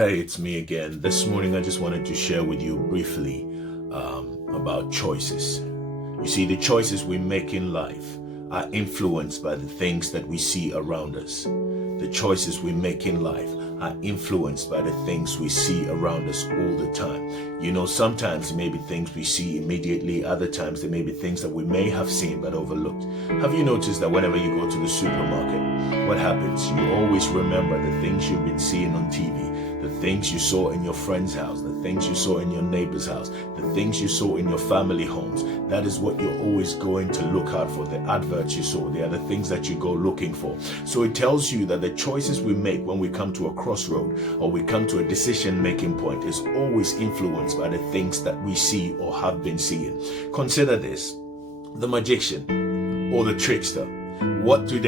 Hey, it's me again. This morning, I just wanted to share with you briefly about choices. You see, the choices we make in life are influenced by the things that we see around us. The choices we make in life are influenced by the things we see around us all the time. You know, sometimes it may be things we see immediately, other times there may be things that we may have seen but overlooked. Have you noticed that whenever you go to the supermarket, what happens? You always remember the things you've been seeing on TV, the things you saw in your friend's house, the things you saw in your neighbor's house, the things you saw in your family homes. That is what you're always going to look out for, the adverts you saw. They are the things that you go looking for. So it tells you that the choices we make when we come to a crossroad or we come to a decision-making point is always influenced by the things that we see or have been seeing. Consider this: the magician or the trickster. What do?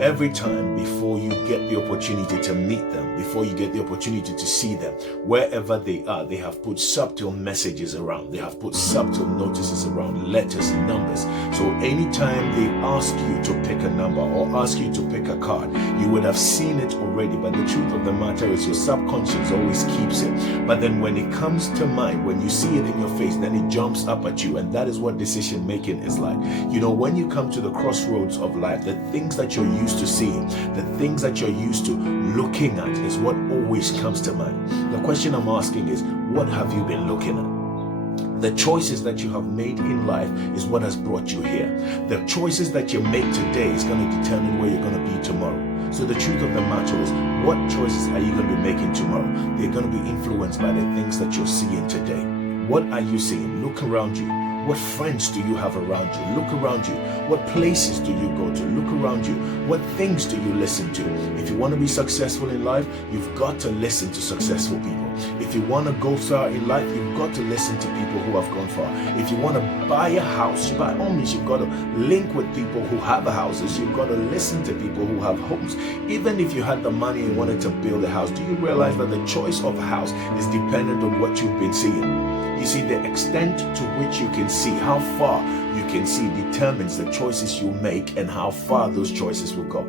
Every time before you get the opportunity to meet them, before you get the opportunity to see them, wherever they are, they have put subtle messages around. They have put subtle notices around, letters, numbers. So anytime they ask you to pick a number or ask you to pick a card, you would have seen it already. But the truth of the matter is your subconscious always keeps it. But then when it comes to mind, when you see it in your face, then it jumps up at you. And that is what decision making is like. You know, when you come to the crossroads of life, the things that you're used to seeing, the things that you're used to looking at is what always comes to mind. The question I'm asking is, what have you been looking at? The choices that you have made in life is what has brought you here. The choices that you make today is going to determine where you're going to be tomorrow. So the truth of the matter is, what choices are you going to be making tomorrow? They're going to be influenced by the things that you're seeing today. What are you seeing? Look around you. What friends do you have around you? Look around you. What places do you go to? Look around you. What things do you listen to? If you want to be successful in life, you've got to listen to successful people. If you want to go far in life, you've got to listen to people who have gone far. If you want to buy a house, by all means, you've got to link with people who have houses. You've got to listen to people who have homes. Even if you had the money and wanted to build a house, do you realize that the choice of a house is dependent on what you've been seeing? You see, the extent to which you can see, how far you can see, determines the choices you make and how far those choices will go.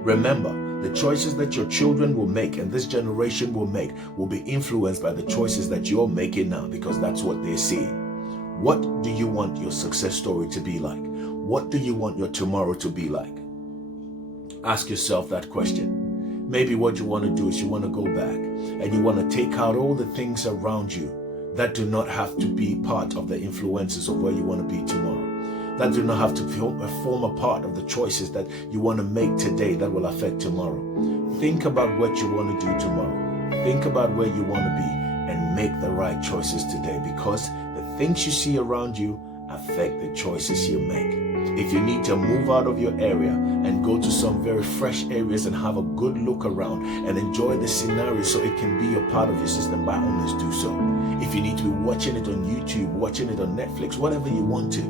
Remember, the choices that your children will make and this generation will make will be influenced by the choices that you're making now, because that's what they're seeing. What do you want your success story to be like? What do you want your tomorrow to be like? Ask yourself that question. Maybe what you want to do is you want to go back and you want to take out all the things around you that do not have to be part of the influences of where you want to be tomorrow. That do not have to form a part of the choices that you want to make today that will affect tomorrow. Think about what you want to do tomorrow. Think about where you want to be and make the right choices today, because the things you see around you affect the choices you make. If you need to move out of your area and go to some very fresh areas and have a good look around and enjoy the scenario so it can be a part of your system, by all means do so. If you need to be watching it on YouTube, watching it on Netflix, whatever you want to,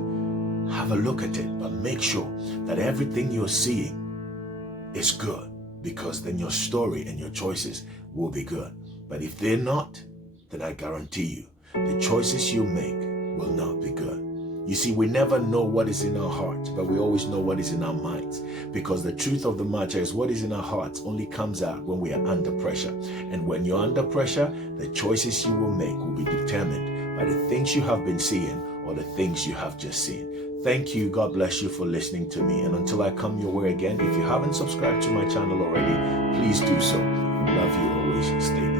have a look at it, but make sure that everything you're seeing is good, because then your story and your choices will be good. But if they're not, then I guarantee you, the choices you make will not be good. You see, we never know what is in our hearts, but we always know what is in our minds. Because the truth of the matter is, what is in our hearts only comes out when we are under pressure. And when you're under pressure, the choices you will make will be determined by the things you have been seeing or the things you have just seen. Thank you. God bless you for listening to me. And until I come your way again, if you haven't subscribed to my channel already, please do so. Love you always. Stay